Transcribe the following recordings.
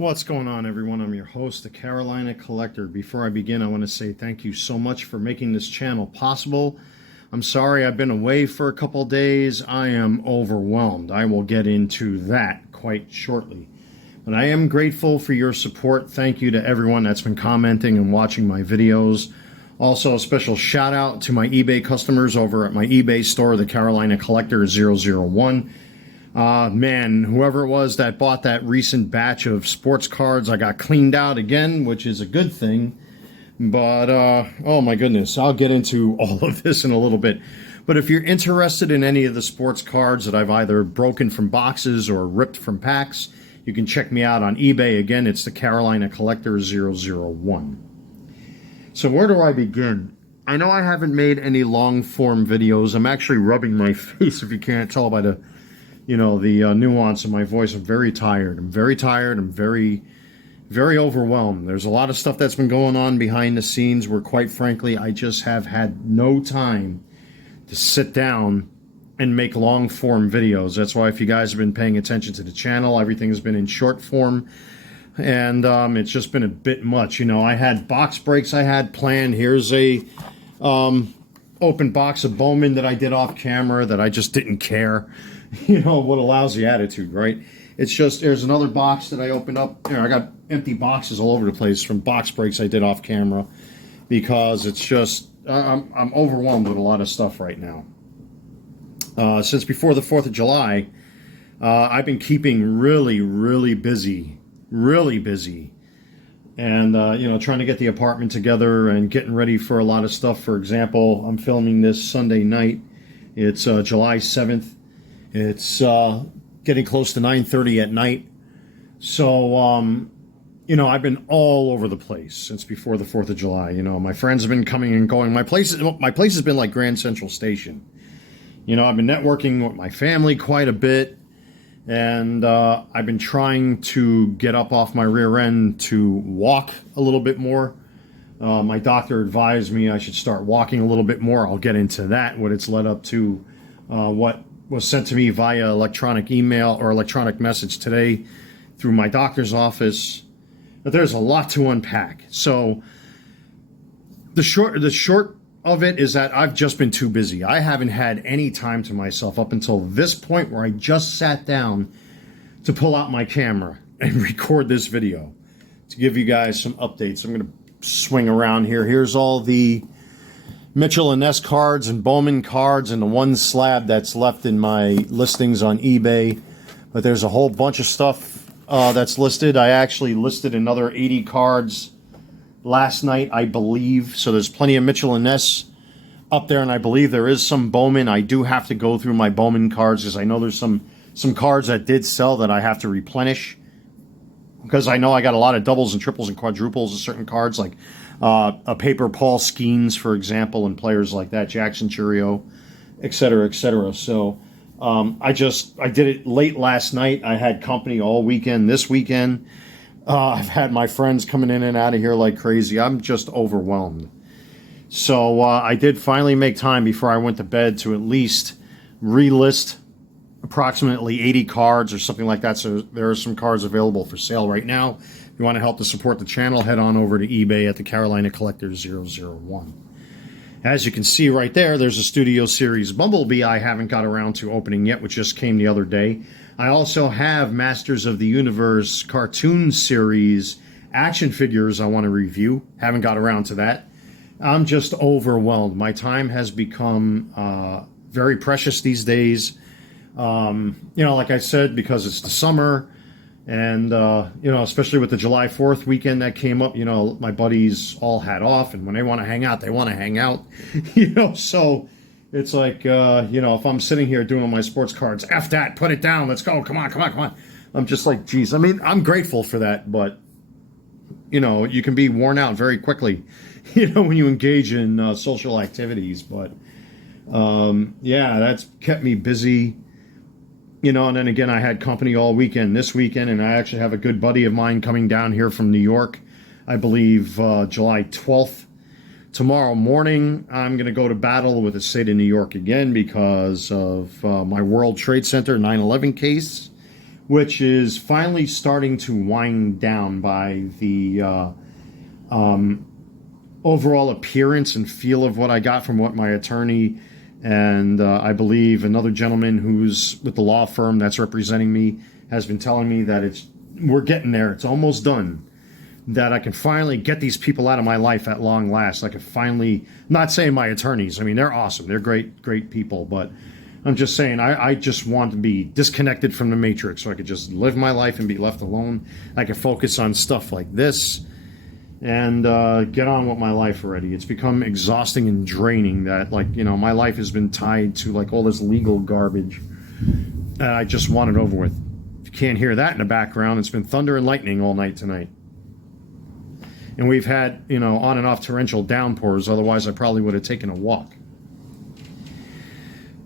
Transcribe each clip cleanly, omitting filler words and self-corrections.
What's going on, everyone? I'm your host, the Carolina Collector. Before I begin, I want to say thank you so much for making this channel possible. I'm sorry I've been away for a couple days. I am overwhelmed. I will get into that quite shortly. But I am grateful for your support. Thank you to everyone that's been commenting and watching my videos. Also, a special shout out to my eBay customers over at my eBay store, the Carolina Collector 001. Man, whoever it was that bought that recent batch of sports cards, I got cleaned out again, which is a good thing. But, oh my goodness, I'll get into all of this in a little bit. But if you're interested in any of the sports cards that I've either broken from boxes or ripped from packs, you can check me out on eBay. Again, it's the Carolina Collector 001. So where do I begin? I know I haven't made any long-form videos. I'm actually rubbing my face, if you can't tell by the nuance of my voice. I'm very tired. I'm very, very overwhelmed. There's a lot of stuff that's been going on behind the scenes where, quite frankly, I just have had no time to sit down and make long-form videos. That's why, if you guys have been paying attention to the channel, everything's been in short form. And it's just been a bit much. I had box breaks I had planned. Here's a open box of Bowman that I did off camera that I just didn't care. What a lousy attitude, right? It's just, there's another box that I opened up. I got empty boxes all over the place from box breaks I did off camera, because it's just, I'm overwhelmed with a lot of stuff right now. Since before the 4th of July, I've been keeping really busy. And, trying to get the apartment together and getting ready for a lot of stuff. For example, I'm filming this Sunday night. It's July 7th. It's getting close to 9:30 at night. So, I've been all over the place since before the 4th of July. My friends have been coming and going. My place has been like Grand Central Station. I've been networking with my family quite a bit. And I've been trying to get up off my rear end to walk a little bit more. My doctor advised me I should start walking a little bit more. I'll get into that, what it's led up to, what was sent to me via electronic email or electronic message today through my doctor's office. But there's a lot to unpack. So the short of it is that I've just been too busy. I haven't had any time to myself up until this point, where I just sat down to pull out my camera and record this video to give you guys some updates. I'm going to swing around here. Here's all the Mitchell & Ness cards and Bowman cards and the one slab that's left in my listings on eBay. But there's a whole bunch of stuff that's listed. I actually listed another 80 cards last night, I believe. So there's plenty of Mitchell & Ness up there, and I believe there is some Bowman. I do have to go through my Bowman cards, because I know there's some cards that did sell that I have to replenish, because I know I got a lot of doubles and triples and quadruples of certain cards, like a paper Paul Skeens, for example, and players like that, Jackson Churio, etc., etc. So I did it late last night. I had company all weekend. This weekend, I've had my friends coming in and out of here like crazy. I'm just overwhelmed. So I did finally make time before I went to bed to at least relist approximately 80 cards or something like that. So there are some cards available for sale right now. If you want to help to support the channel, head on over to eBay at the Carolina Collector 001. As you can see right there, there's a Studio Series Bumblebee I haven't got around to opening yet, which just came the other day. I also have Masters of the Universe cartoon series action figures I want to review. Haven't got around to that. I'm just overwhelmed. My time has become very precious these days. Like I said, because it's the summer, and especially with the July 4th weekend that came up, my buddies all had off, and when they want to hang out, they want to hang out. So it's like, if I'm sitting here doing my sports cards, F that, put it down, let's go, come on. I'm just like, geez, I mean, I'm grateful for that, but, you can be worn out very quickly, when you engage in social activities. But, yeah, that's kept me busy, and then again, I had company all weekend this weekend, and I actually have a good buddy of mine coming down here from New York, I believe July 12th. Tomorrow morning, I'm going to go to battle with the state of New York again because of my World Trade Center 9/11 case, which is finally starting to wind down by the overall appearance and feel of what I got from what my attorney and I believe another gentleman who's with the law firm that's representing me has been telling me that we're getting there. It's almost done. That I can finally get these people out of my life at long last. I can finally, not saying my attorneys, I mean, they're awesome. They're great, great people. But I'm just saying, I just want to be disconnected from the matrix so I could just live my life and be left alone. I can focus on stuff like this and get on with my life already. It's become exhausting and draining that, like, you know, my life has been tied to, like, all this legal garbage. And I just want it over with. If you can't hear that in the background, it's been thunder and lightning all night tonight. And we've had, you know, on and off torrential downpours. Otherwise, I probably would have taken a walk.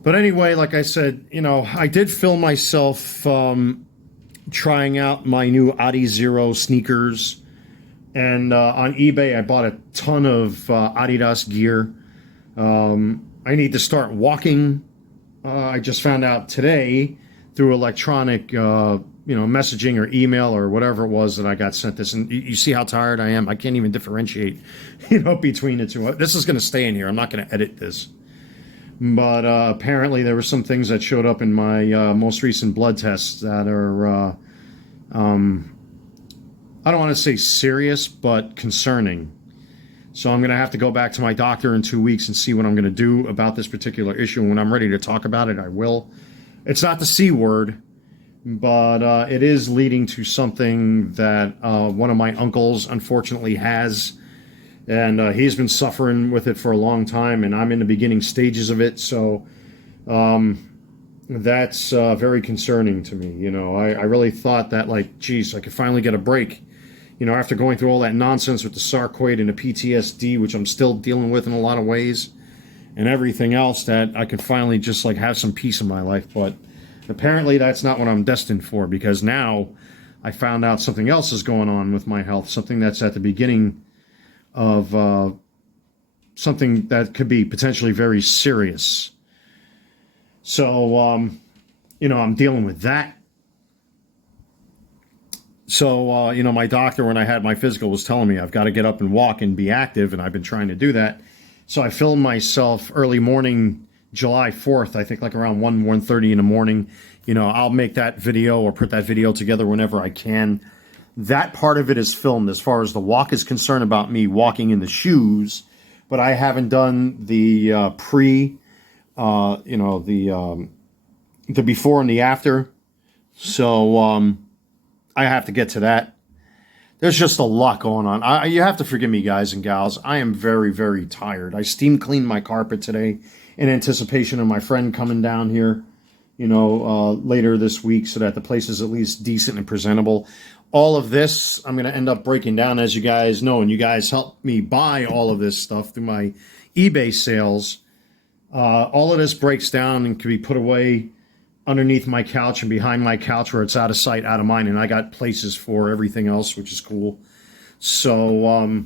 But anyway, like I said, you know, I did film myself trying out my new Adizero sneakers. And on eBay, I bought a ton of Adidas gear. I need to start walking. I just found out today through electronic, you know, messaging or email or whatever it was that I got sent this. And you see how tired I am? I can't even differentiate, you know, between the two. This is going to stay in here. I'm not going to edit this. But apparently there were some things that showed up in my most recent blood tests that are, I don't want to say serious, but concerning. So I'm going to have to go back to my doctor in 2 weeks and see what I'm going to do about this particular issue. And when I'm ready to talk about it, I will. It's not the C word, but it is leading to something that one of my uncles unfortunately has. And he's been suffering with it for a long time, and I'm in the beginning stages of it. So that's very concerning to me. You know, I really thought that, like, geez, I could finally get a break. You know, after going through all that nonsense with the sarcoid and the PTSD, which I'm still dealing with in a lot of ways, and everything else, that I could finally just, like, have some peace in my life. But apparently that's not what I'm destined for, because now I found out something else is going on with my health, something that's at the beginning of something that could be potentially very serious. So, you know, I'm dealing with that. So, you know, my doctor, when I had my physical, was telling me I've got to get up and walk and be active, and I've been trying to do that. So I filmed myself early morning, July 4th, I think like around 1:30 in the morning. You know, I'll make that video or put that video together whenever I can. That part of it is filmed as far as the walk is concerned, about me walking in the shoes, but I haven't done the you know, the before and the after. So I have to get to that. There's just a lot going on. You have to forgive me, guys and gals. I am very, very tired. I steam cleaned my carpet today in anticipation of my friend coming down here, you know, later this week, so that the place is at least decent and presentable. All of this, I'm going to end up breaking down, as you guys know, and you guys helped me buy all of this stuff through my eBay sales. All of this breaks down and can be put away underneath my couch and behind my couch, where it's out of sight, out of mind, and I got places for everything else, which is cool. So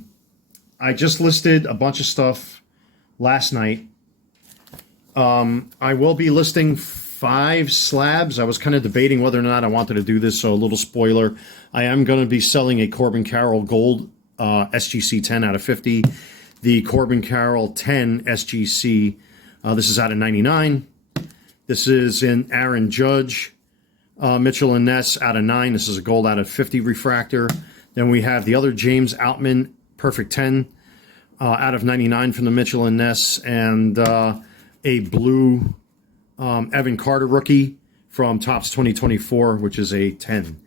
I just listed a bunch of stuff last night. I will be listing 5 slabs. I was kind of debating whether or not I wanted to do this, so a little spoiler. I am going to be selling a Corbin Carroll Gold SGC 10 out of 50. The Corbin Carroll 10 SGC, this is out of 99. This is in Aaron Judge, Mitchell & Ness out of 9. This is a gold out of 50 refractor. Then we have the other James Outman Perfect 10 out of 99 from the Mitchell & Ness, and a blue Evan Carter rookie from Topps 2024, which is a 10.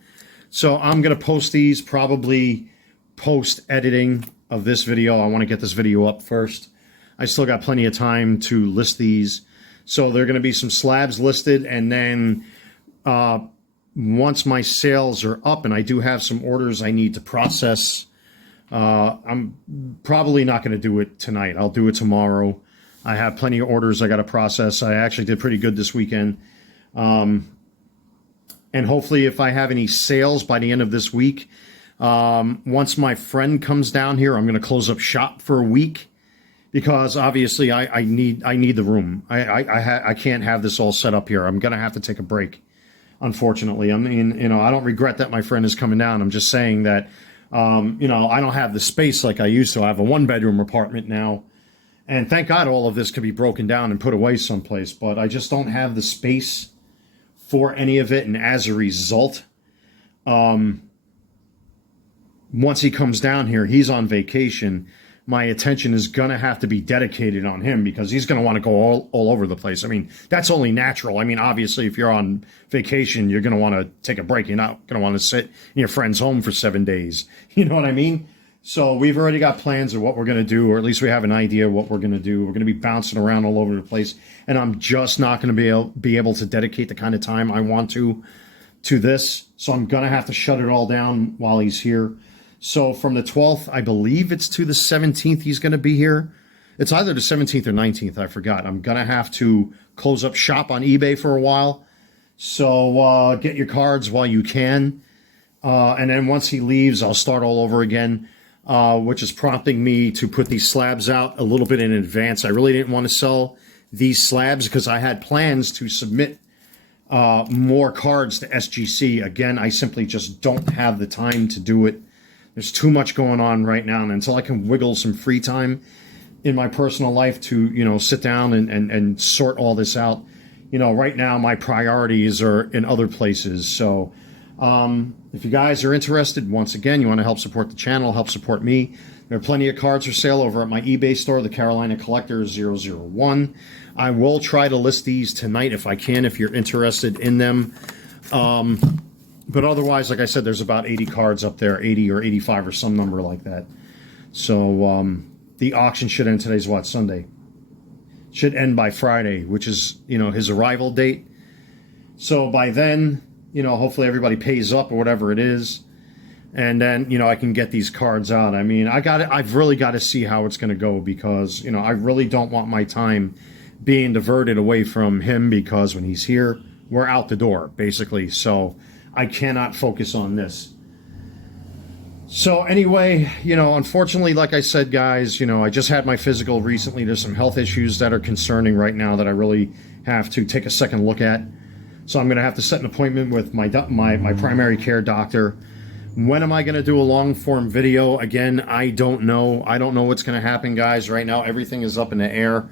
So I'm going to post these probably post-editing of this video. I want to get this video up first. I still got plenty of time to list these. So there are going to be some slabs listed, and then once my sales are up, and I do have some orders I need to process, I'm probably not going to do it tonight. I'll do it tomorrow. I have plenty of orders I got to process. I actually did pretty good this weekend. And hopefully if I have any sales by the end of this week, once my friend comes down here, I'm going to close up shop for a week. Because obviously I need the room. I can't have this all set up here. I'm going to have to take a break. unfortunately. I mean, you know, I don't regret that my friend is coming down. I'm just saying that, you know, I don't have the space like I used to. I have a 1-bedroom apartment now. And thank God all of this could be broken down and put away someplace. But I just don't have the space for any of it. And as a result, once he comes down here, he's on vacation. My attention is going to have to be dedicated on him because he's going to want to go all over the place. I mean, that's only natural. I mean, obviously, if you're on vacation, you're going to want to take a break. You're not going to want to sit in your friend's home for 7 days. You know what I mean? So we've already got plans of what we're going to do, or at least we have an idea of what we're going to do. We're going to be bouncing around all over the place, and I'm just not going to be able to dedicate the kind of time I want to this. So I'm going to have to shut it all down while he's here. So from the 12th, I believe it's to the 17th he's going to be here. It's either the 17th or 19th, I forgot. I'm going to have to close up shop on eBay for a while. So get your cards while you can. And then once he leaves, I'll start all over again, which is prompting me to put these slabs out a little bit in advance. I really didn't want to sell these slabs because I had plans to submit more cards to SGC. Again, I simply just don't have the time to do it. There's too much going on right now, and until I can wiggle some free time in my personal life to, you know, sit down and sort all this out, you know, right now my priorities are in other places. So if you guys are interested, once again, you want to help support the channel, help support me, there are plenty of cards for sale over at my eBay store, the Carolina Collector 001. I will try to list these tonight if I can, if you're interested in them. But otherwise, like I said, there's about 80 cards up there, 80 or 85 or some number like that. So the auction should end, today's what, Sunday? Should end by Friday, which is, you know, his arrival date. So by then, you know, hopefully everybody pays up or whatever it is. And then, you know, I can get these cards out. I mean, I've really got to see how it's going to go because, you know, I really don't want my time being diverted away from him because when he's here, we're out the door, basically. So I cannot focus on this. So anyway, you know, unfortunately, like I said, guys, you know, I just had my physical recently. There's some health issues that are concerning right now that I really have to take a second look at. So I'm going to have to set an appointment with my primary care doctor. When am I going to do a long form video? Again, I don't know. I don't know what's going to happen, guys. Right now, everything is up in the air.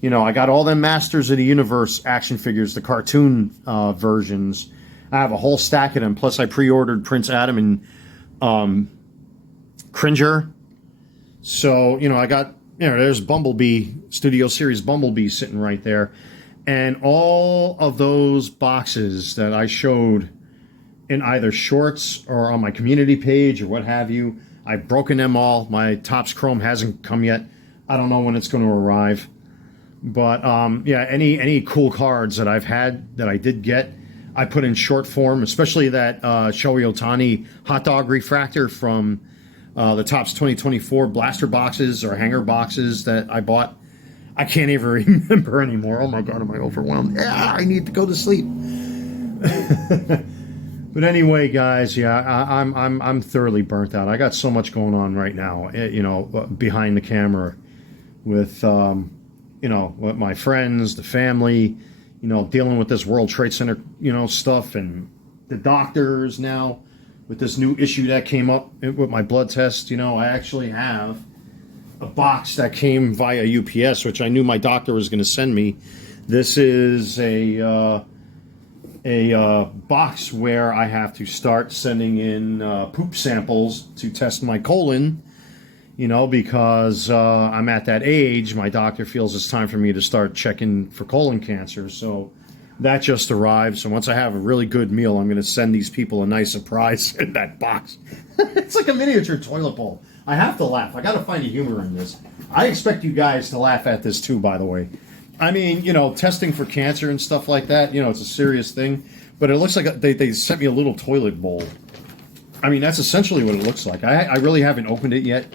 You know, I got all them Masters of the Universe action figures, the cartoon versions. I have a whole stack of them. Plus, I pre-ordered Prince Adam and Cringer. So, you know, I got, you know, there's Bumblebee, Studio Series Bumblebee sitting right there. And all of those boxes that I showed in either shorts or on my community page or what have you, I've broken them all. My Topps Chrome hasn't come yet. I don't know when it's going to arrive. But, yeah, any cool cards that I've had that I did get, I put in short form, especially that Shohei Ohtani hot dog refractor from the Topps 2024 blaster boxes or hanger boxes that I bought. I can't even remember anymore. Oh my God, am I overwhelmed? Yeah, I need to go to sleep. But anyway, guys, yeah, I'm thoroughly burnt out. I got so much going on right now, you know, behind the camera with, you know, with my friends, the family, you know, dealing with this World Trade Center, you know, stuff, and the doctors now with this new issue that came up with my blood test. You know, I actually have a box that came via UPS, which I knew my doctor was going to send me. This is a box where I have to start sending in poop samples to test my colon, you know, because I'm at that age. My doctor feels it's time for me to start checking for colon cancer. So that just arrived. So once I have a really good meal, I'm going to send these people a nice surprise in that box. It's like a miniature toilet bowl. I have to laugh. I got to find a humor in this. I expect you guys to laugh at this too, by the way. I mean, you know, testing for cancer and stuff like that, you know, it's a serious thing. But it looks like they sent me a little toilet bowl. I mean, that's essentially what it looks like. I really haven't opened it yet.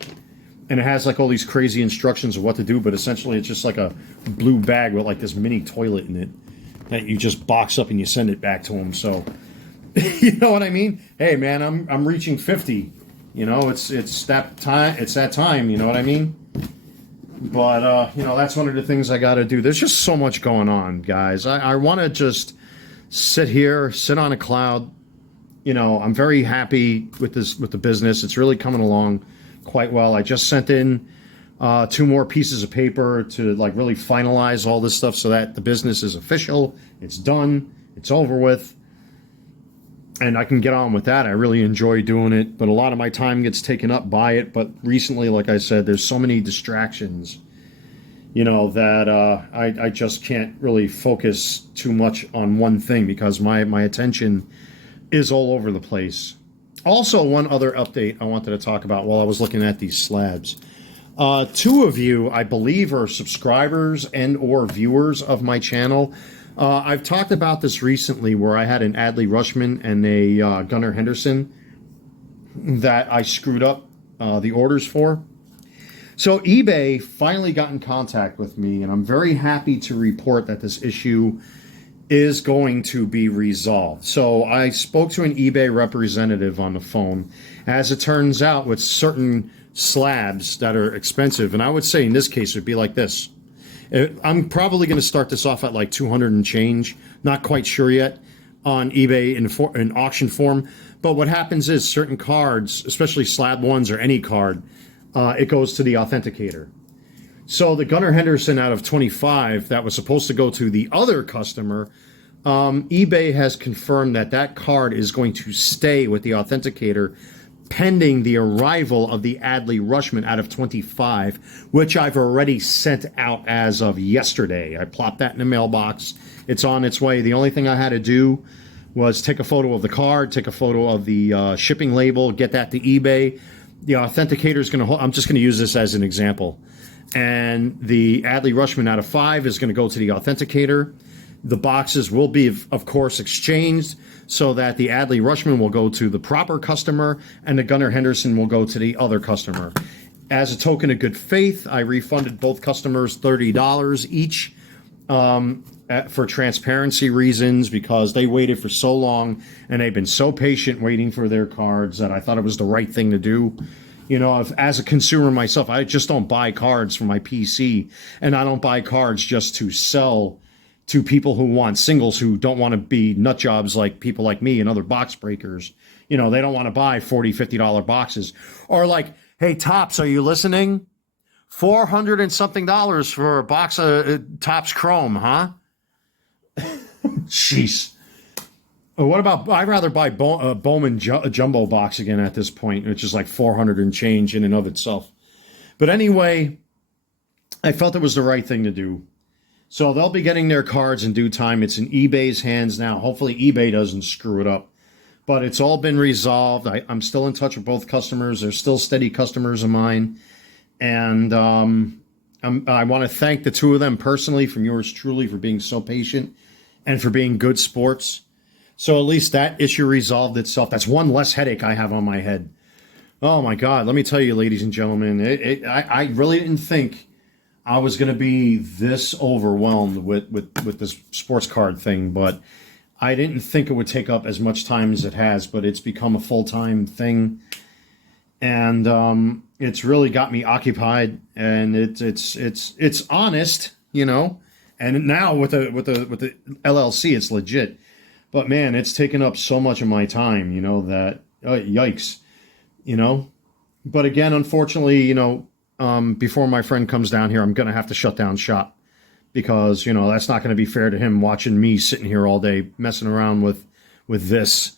And it has like all these crazy instructions of what to do. But essentially, it's just like a blue bag with like this mini toilet in it that you just box up and you send it back to them. So, you know what I mean? Hey, man, I'm reaching 50. You know, it's that time. It's that time. You know what I mean? But you know, that's one of the things I got to do. There's just so much going on, guys. I want to just sit here, sit on a cloud. I'm very happy with the business. It's really coming along quite well. I just sent in 2 more pieces of paper to like really finalize all this stuff so that the business is official. It's done. It's over with. And I can get on with that. I really enjoy doing it, but a lot of my time gets taken up by it. But recently, like I said, there's so many distractions, that I just can't really focus too much on one thing because my attention is all over the place. Also, one other update I wanted to talk about while I was looking at these slabs. 2 of you, I believe, are subscribers and or viewers of my channel. I've talked about this recently where I had an Adley Rushman and a Gunnar Henderson that I screwed up the orders for. So eBay finally got in contact with me, and I'm very happy to report that this issue is going to be resolved. So I spoke to an eBay representative on the phone. As it turns out, with certain slabs that are expensive, and I would say in this case it would be like this. I'm probably going to start this off at like 200 and change, not quite sure yet, on eBay in auction form. But what happens is certain cards, especially slab ones or any card, it goes to the authenticator. So the Gunnar Henderson out of 25 that was supposed to go to the other customer, eBay has confirmed that that card is going to stay with the authenticator pending the arrival of the Adley Rushman out of 25, which I've already sent out as of yesterday. I plopped that in the mailbox. It's on its way. The only thing I had to do was take a photo of the card, take a photo of the shipping label, get that to eBay. The authenticator is going to, I'm just going to use this as an example. And the Adley Rushman out of 5 is going to go to the authenticator. The boxes will be, of course, exchanged so that the Adley Rushman will go to the proper customer and the Gunnar Henderson will go to the other customer. As a token of good faith, I refunded both customers $30 each for transparency reasons because they waited for so long and they've been so patient waiting for their cards that I thought it was the right thing to do. As a consumer myself, I just don't buy cards for my PC, and I don't buy cards just to sell to people who want singles who don't want to be nut jobs like people like me and other box breakers. They don't want to buy $40, $50 boxes. Or like, hey, Topps, are you listening? $400 and something for a box of Topps Chrome, huh? Jeez. What about, I'd rather buy Bowman Jumbo box again at this point, which is like 400 and change in and of itself. But anyway, I felt it was the right thing to do. So they'll be getting their cards in due time. It's in eBay's hands now. Hopefully eBay doesn't screw it up. But it's all been resolved. I'm still in touch with both customers. They're still steady customers of mine. And I want to thank the 2 of them personally from yours truly for being so patient and for being good sports. So at least that issue resolved itself. That's one less headache I have on my head. Oh, my God. Let me tell you, ladies and gentlemen, I really didn't think I was going to be this overwhelmed with this sports card thing, but I didn't think it would take up as much time as it has, but it's become a full-time thing. And it's really got me occupied, and it's honest, and now with the LLC, it's legit. But man, it's taken up so much of my time, that yikes, But again, unfortunately, before my friend comes down here, I'm going to have to shut down shop because, that's not going to be fair to him watching me sitting here all day messing around with this.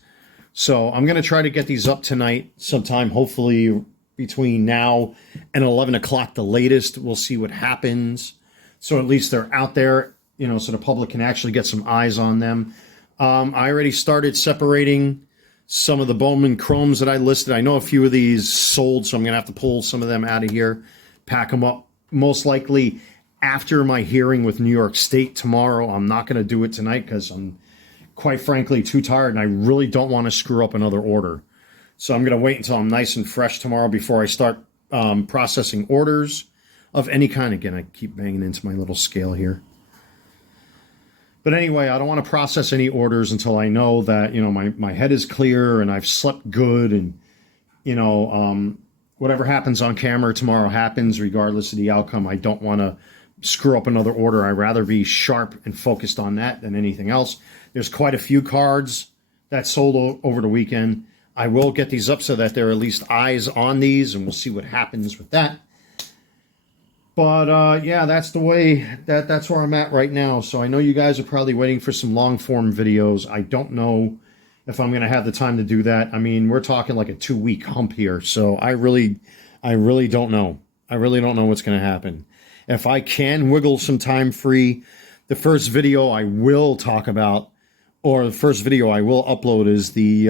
So I'm going to try to get these up tonight sometime, hopefully between now and 11 o'clock, the latest. We'll see what happens. So at least they're out there, so the public can actually get some eyes on them. I already started separating some of the Bowman Chromes that I listed. I know a few of these sold, so I'm going to have to pull some of them out of here, pack them up. Most likely after my hearing with New York State tomorrow. I'm not going to do it tonight because I'm, quite frankly, too tired, and I really don't want to screw up another order. So I'm going to wait until I'm nice and fresh tomorrow before I start processing orders of any kind. Again, I keep banging into my little scale here. But anyway, I don't want to process any orders until I know that, my head is clear and I've slept good and, whatever happens on camera tomorrow happens regardless of the outcome. I don't want to screw up another order. I'd rather be sharp and focused on that than anything else. There's quite a few cards that sold over the weekend. I will get these up so that there are at least eyes on these, and we'll see what happens with that. But yeah, that's the way, that's where I'm at right now. So I know you guys are probably waiting for some long form videos. I don't know if I'm going to have the time to do that. I mean, we're talking like a 2-week hump here. So I really don't know. I really don't know what's going to happen. If I can wiggle some time free, the first video I will talk about, or the first video I will upload, is the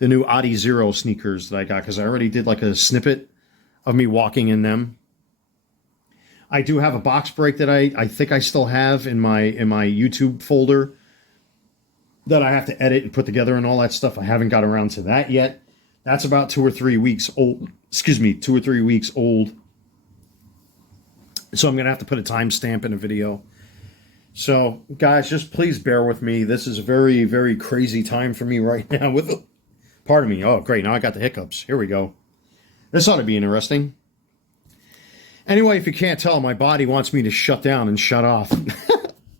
new Adizero sneakers that I got, because I already did like a snippet of me walking in them. I do have a box break that I think I still have in my YouTube folder that I have to edit and put together and all that stuff. I haven't got around to that yet. That's about 2 or 3 weeks old. Excuse me, 2 or 3 weeks old. So I'm going to have to put a timestamp in a video. So, guys, just please bear with me. This is a very, very crazy time for me right now. Pardon me. Oh, great. Now I got the hiccups. Here we go. This ought to be interesting. Anyway, if you can't tell, my body wants me to shut down and shut off.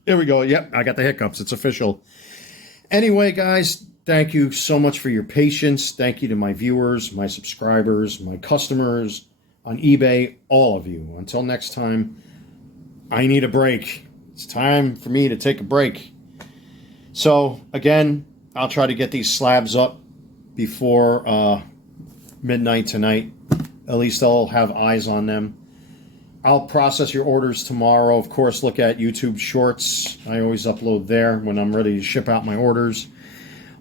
Here we go. Yep, I got the hiccups. It's official. Anyway, guys, thank you so much for your patience. Thank you to my viewers, my subscribers, my customers on eBay, all of you. Until next time, I need a break. It's time for me to take a break. So, again, I'll try to get these slabs up before midnight tonight. At least I'll have eyes on them. I'll process your orders tomorrow. Of course, look at YouTube Shorts. I always upload there when I'm ready to ship out my orders.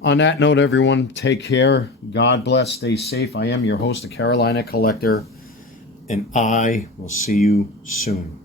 On that note, everyone, take care. God bless. Stay safe. I am your host, the Carolina Collector, and I will see you soon.